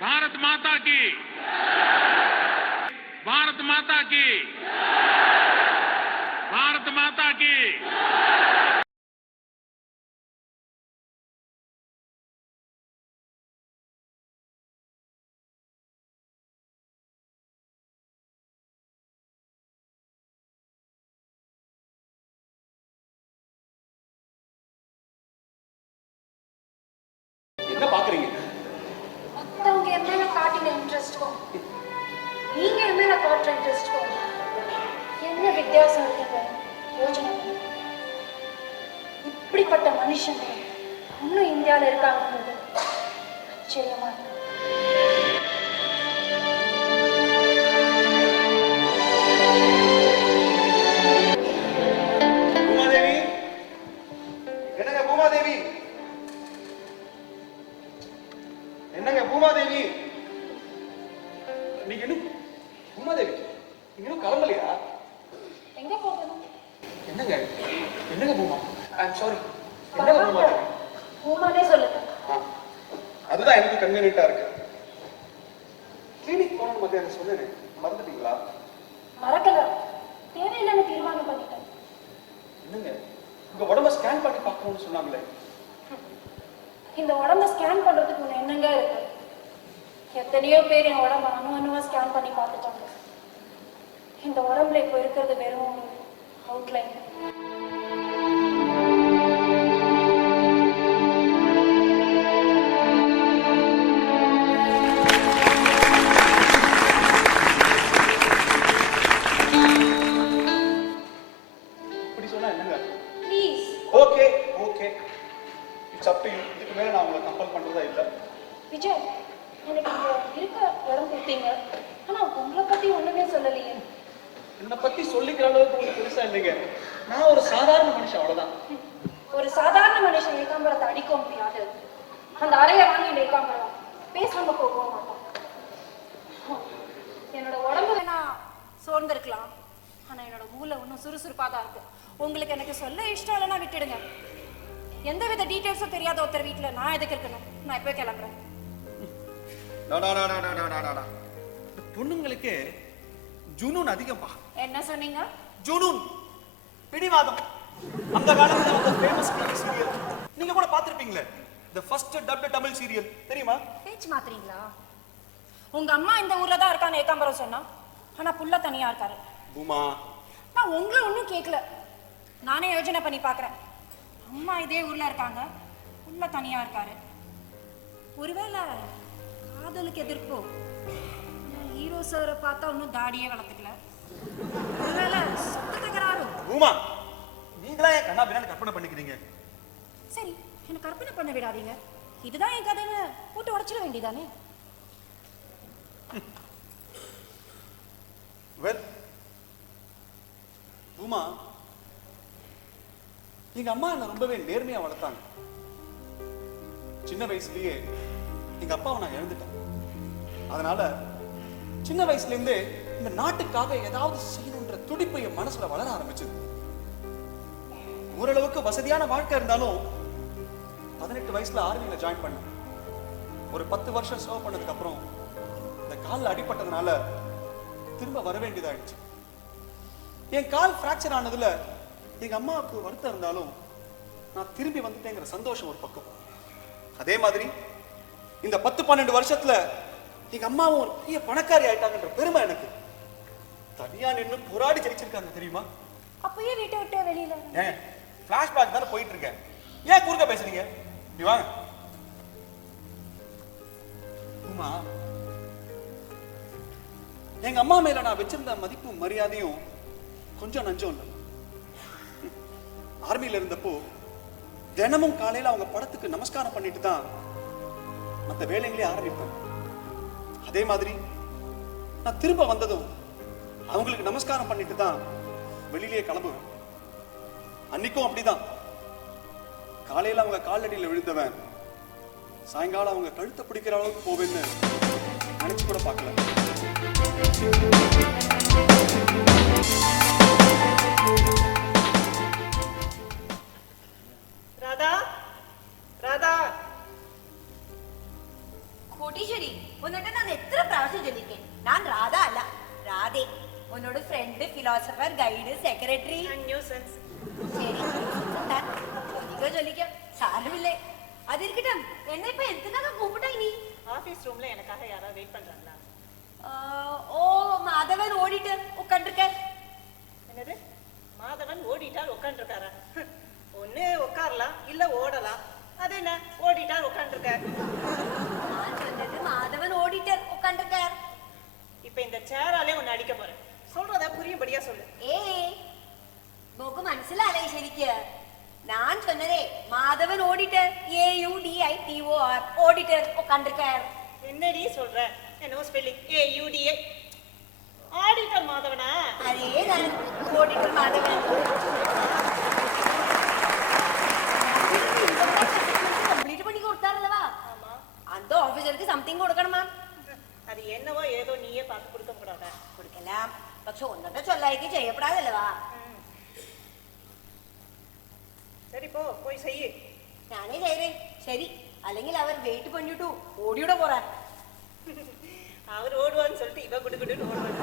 भारत माता की, भारत माता की, भारत माता की। என்ன பாக்குறீங்க? மத்தவங்க என் மேல காட்டின இன்ட்ரெஸ்ட்க்கும் நீங்க என் மேல காட்டுற இன்ட்ரெஸ்ட்க்கும் என்ன வித்தியாசம் இருக்குங்க? யோசனை பண்ணுங்க. இப்படிப்பட்ட மனுஷங்க இன்னும் இந்தியாவில் இருக்காங்கிறது ஆச்சரியமா இருக்கு. பூமாதேவி, என்னங்க பூமாதேவி? என்னங்க பூமாதேவி? நீங்க இன்னும் பூமாதேவி நீங்க இன்னும் கிளம்பலையா? எங்க போகணும்? என்னங்க என்னங்க பூமா? I'm sorry. என்னங்க பூமாதேவி? பூமானே சொல்லுங்க. அதுதான் எனக்கு கன்வீனியன்ட்டா இருக்கு. கிளினிக் போகணும் மத்தியானம் சொன்னேன், மறந்துட்டீங்களா? மறக்கல, தேவையில்லைன்னு தீர்மானம் பண்ணிட்டேன். என்னங்க உங்க உடம்ப ஸ்கேன் பண்ணி பார்க்கணும்னு சொன்னாங்களே? இந்த உடம்ப ஸ்கேன் பண்றதுக்கு ஒண்ணு என்னங்க இருக்கு? எத்தனையோ பேர் என் உடம்ப அணுவா ஸ்கேன் பண்ணி பார்த்துட்டாங்க. இந்த உடம்புல இப்போ இருக்கிறது வெறும் அவுட்லைன். இப்படி சொன்னா என்னங்க? Please. Okay okay, it's up to you. இதுக்கு மேல நான் உங்களை கம்பல் பண்றதா இல்ல. விஜய், எனக்கு இங்க இருக்க இடம் கொடுத்தீங்க, ஆனா உங்களை பத்தி ஒண்ணுமே சொல்லலையே. என்னை பத்தி சொல்லிக்கிற அளவுக்கு உங்களுக்கு பெருசா இல்லைங்க. நான் ஒரு சாதாரண மனுஷன், அவ்வளவுதான். ஒரு சாதாரண மனுஷன் ஏகாம்பரத்தை அடிக்க முடியாது. அந்த அறையை வாங்கி ஏகாம்பரம் பேசாம போகவும் மாட்டான். என்னோட உடம்பு வேணா சோர்ந்திருக்கலாம், ஆனா என்னோட மூளை இன்னும் சுறுசுறுப்பா தான் இருக்கு. உங்களுக்கு எனக்கு சொல்ல இஷ்டம் இல்லைன்னா விட்டுடுங்க. எந்தவித டீட்டெயில்ஸும் தெரியாத ஒருத்தர் வீட்டுல நான் எதுக்கு இருக்கணும்? நான் எப்போ கிளம்புறேன். பொண்ணுங்களுக்கு ஜுனூன் அதிகம்பா. என்ன சொன்னீங்க? ஜுனூன், பிடிவாதம். அந்த காலத்துல அந்த ஃபேமஸ் டிவி சீரியல் நீங்க கூட பார்த்திருப்பீங்களே, the first dubbed Tamil serial, தெரியுமா? பேச்சு மாத்துறீங்களா? உங்க அம்மா இந்த ஊர்ல தான் இருக்கான்னு ஏகாம்பரம் சொன்னா, ஆனா புள்ள தனியா இருக்காரு. பூமா, நான் உங்களை ஒன்றும் கேட்கல, நானே யோசனை பண்ணி பார்க்குறேன். அம்மா இதே ஊர்ல இருக்காங்க, புள்ள தனியா இருக்காரு. ஒருவேளை காதலுக்கு எதிர்ப்போ? ஹீரோ சாரை பார்த்தா ஒன்றும் தாடியே வளர்த்துக்கல. ஒருவேளை சொத்து தகராறு? பூமா, நீங்களா என் கண்ணா பின்னாடி கற்பனை பண்ணிக்கிறீங்க. சரி, என்ன கற்பனை பண்ண விடாதீங்க. இதுதான் என் கதைன்னு போட்டு உடைச்சிட வேண்டியதானே? வெல் பூமா, எங்க அம்மா என்ன ரொம்பவே நேர்மையா வளர்த்தாங்க. சின்ன வயசுலயே எங்க அப்பாவை நான் இழந்துட்டேன். அதனால சின்ன வயசுல இருந்தே இந்த நாட்டுக்காக ஏதாவது செய்யணுன்ற துடிப்பு என் மனசுல வளர ஆரம்பிச்சது. ஓரளவுக்கு வசதியான வாழ்க்கை இருந்தாலும் 18 வயசுல ஆர்மியில ஜாயின் பண்ணேன். ஒரு 10 வருஷம் சர்வ் பண்ணதுக்கு அப்புறம் இந்த காலில் அடிபட்டதுனால திரும்ப வர வேண்டியதாயிடுச்சு. என் கால் பிராக்சர் ஆனதுல எங்க அம்மாவுக்கு வருத்தம் இருந்தாலும் நான் திரும்பி வந்துட்டேங்கிற சந்தோஷம் ஒரு பக்கம். அதே மாதிரி இந்த 10-12 வருஷத்துல எங்க அம்மாவும் ஒரு பெரிய பணக்காரி ஆயிட்டாங்கன்ற பெருமை எனக்கு. தனியா நின்று போராடி ஜெயிச்சிருக்காங்க தெரியுமா? அப்பயே வீட்டை விட்டு வெளியில ஏன் பிளாஷ்பேக் தானே போயிட்டு இருக்கேன், ஏன் குறுக்க பேசுறீங்க? இப்படி வாங்க. உமா, எங்க அம்மா மேல நான் வச்சிருந்த மதிப்பும் மரியாதையும் கொஞ்சம் நஞ்சம் இல்லை. ஆர்மியில இருந்தப்போ தினமும் காலையில அவங்க படத்துக்கு நமஸ்காரம் பண்ணிட்டு தான் மற்ற வேலைங்களே ஆரம்பிப்பேன். அதே மாதிரி நான் திரும்ப வந்ததும் அவங்களுக்கு நமஸ்காரம் பண்ணிட்டு தான் வெளியிலேயே கிளம்புவேன். அன்னைக்கும் அப்படிதான். காலையில அவங்க காலடியில் விழுந்தவன் சாயங்காலம் அவங்க கழுத்தை பிடிக்கிற அளவுக்கு போவேன்னு நினைச்சு கூட பார்க்கல. ராதா, ராதா, கோட்டீஸ்வரி എന്നിട്ട് ഞാൻ എത്ര പ്രാവശ്യം ചൊല്ലിക്കേ ഞാൻ രാധ അല്ല രാധേ ഉന്നോട് ഫ്രണ്ട് ഫിലോസഫർ ഗൈഡ് സെക്രട്ടറി ശരി ചൊല്ലിക്കോ സാരമില്ലേ അതിരിക്കട്ടെ എന്നെ ഇപ്പൊ എന്തിനാ കൂപ്പിട്ടാ ഇനി ஆபீஸ் ரூம்ல எனக்காக யாராவது வெயிட் பண்றாங்களா? ஓ மாதவன் ஓடிட்டு உட்காந்துருக்க என்னது மாதவன் ஓடிட்டார் உட்காந்துருக்காரா? ஒண்ணு உட்காரலாம் இல்ல ஓடலாம். அது என்ன ஓடிட்டார் உட்காந்துருக்கார்? நான் சொன்னது மாதவன் ஓடிட்டு உட்காந்துருக்கார். இப்ப இந்த சேராலே உன்னை அடிக்க போறேன். சொல்றத புரியும்படியா சொல்லு. ஏய் നോക്ക് മനസ്സിലായില്ലേ ശരിക്ക് ഞാൻ சொன்னதே மாதவன் ஓடிட்டர் AUDITOR ஓடிட்டர் உட்கார்ந்திருக்கார் என்னடி சொல்ற? என்னோ ஸ்பெல்லிங் AUDA ஆடிட்டர் மாதவனா? அதே நான் ஓடிட்டர் மாதவன் கம்ப்ளீட் பண்ணி கொடுத்தாரல்லவா ஆமா அந்த ஆபீசருக்கு சம்திங் கொடுக்கணுமா அது என்னவோ ஏதோ நீயே பார்த்து கொடுக்க கூடாதா? കൊടുக்கலாம் പക്ഷെ ഒന്നത്തെ ചൊല്ലായിക്ക് ചെയ്യപ്പെടാതല്ലവാ சரி போ போய் செய்யு. ഞാനേ ചെയ്തേ ശരി അല്ലെങ്കിൽ അവർ വെയിറ്റ് പണിട്ടു ഓടിയുടെ പോറാ அவர் ஓடுவான்னு சொல்லிட்டு இவ குடுகுடுன்னு ஓடுவாங்க.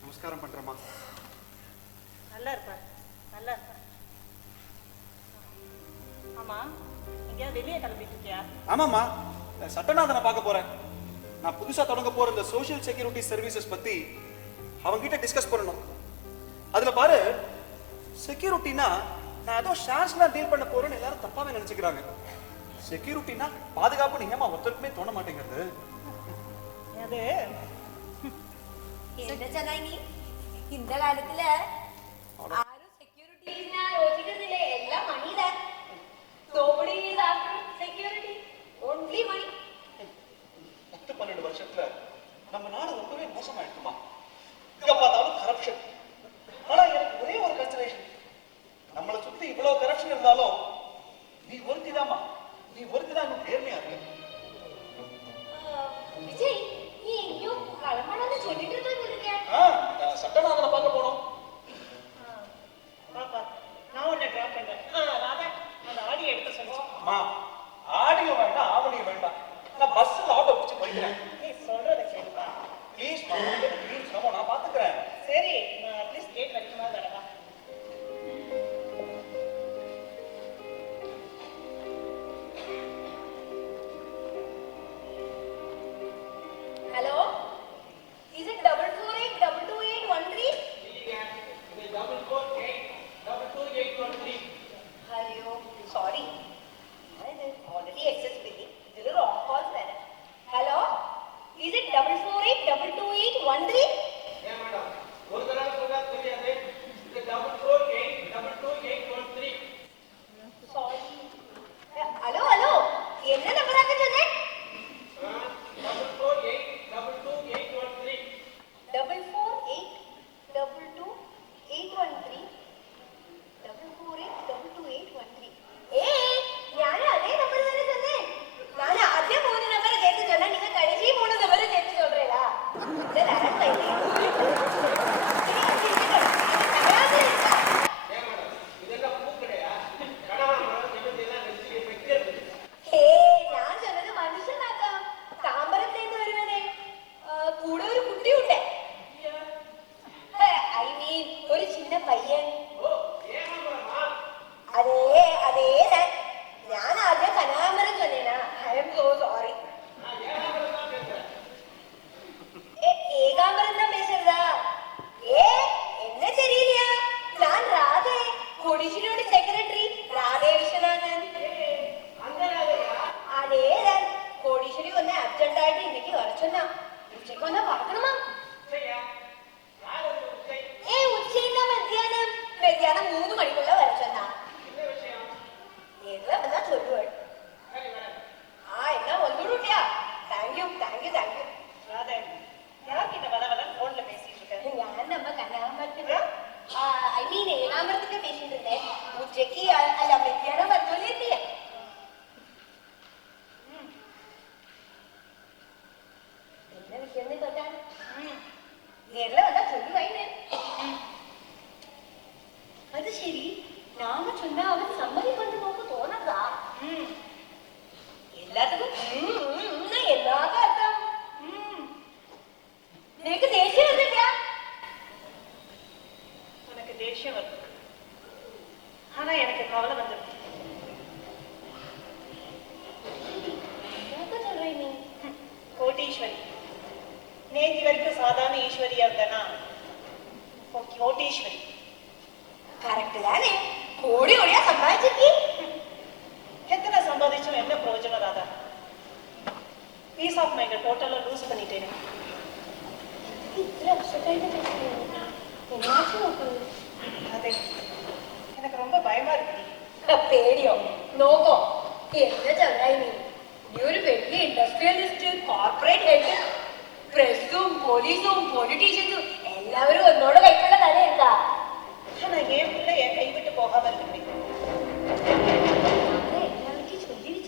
நமஸ்காரம் பண்றேம்மா. நல்லா இருப்பா நல்லா இருப்பா. ஆமா எங்கேயா வெளியே கிளம்பிட்டு இருக்கியா? ஆமாம்மா, சட்டநாதனை பார்க்க போறேன். நான் புதுசா தொடங்க போற இந்த சோஷியல் செக்யூரிட்டி சர்வீசஸ் பத்தி அவங்கிட்ட டிஸ்கஸ் பண்ணணும். அதுல பாரு, செக்யூரிட்டினா நான் ஏதோ ஷேர்ஸ்லாம் டீல் பண்ண போறேன்னு எல்லாரும் தப்பாவே நினைச்சுக்கிறாங்க. செக்யூரிட்டினா பாதுகாப்பு நிஜமா ஒருத்தருக்குமே தோண மாட்டேங்கிறது. அது എന്താ ചെന്നായി இந்த காலத்துல ആരും സെക്യൂരിറ്റീസിനെ യോജിക്കുന്നില്ലേ എല്ലാം മണിയില nobody is after security only money 10-12 வருஷத்துல நம்ம நாடு ரொம்பவே மோசமாயிடுமா. இங்க பார்த்தாலும் கரப்ஷன். ஆனா எனக்கு ஒரே ஒரு கன்சிடரேஷன், நம்மளை சுத்தி இவ்வளவு கரப்ஷன் இருந்தாலும் நீ ஒருத்திதாமா, நீ ஒருத்திதான் இன்னும் நேர்மையா இருக்கு. விஜய் நீ எங்கேயோ கிளம்பணும்னு சொல்லிட்டு இருக்க சட்டநாதனை பார்க்க போனோம். ஆஃப் மைண்டை டோட்டலாக லூஸ் பண்ணிட்டேன். அதே எனக்கு ரொம்ப பயமா இருக்கு. പേടിയോ നോക്കോ എന്താ ചങ്ങായി നീ ഒരു വലിയ ഇൻഡസ്ട്രിയലിസ്റ്റ് കോർപ്പറേറ്റ് ഹെഡ് പ്രസ്സും പോലീസും പൊളിറ്റീഷ്യൻസും എല്ലാവരും ഒന്നോട് കൈക്കുള്ള കഥ എന്താ ஆனா என் பிள்ளை என் கைவிட்டு போகாம இருக்கிறேன்.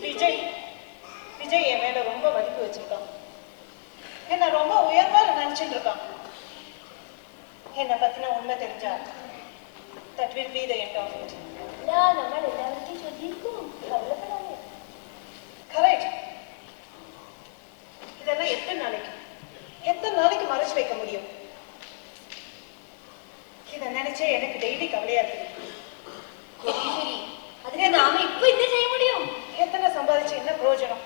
விஜய் விஜய் என் மேல ரொம்ப மதிப்பு வச்சிருக்கான். என்ன ரொம்ப உயர்வா நினைச்சிட்டு இருக்கான். என்னை பத்தின உண்மை தெரிஞ்சா that will be the end of it. നമ്മൾ എല്ലാവർക്കും ശ്രദ്ധിക്കും കവലപ്പെടാതെ கரெக்ட். இதெல்லாம் எத்தனை நாளைக்கு மறைச்சு வைக்க முடியும்? இதை நினைச்சே எனக்கு டெய்லி கவலையா இருக்கு. ശരി അതിനെ നാമ ഇപ്പൊ എന്ത് ചെയ്യാൻ முடியும்? எத்தனை சம்பாதிச்சு என்ன பிரயோஜனம்?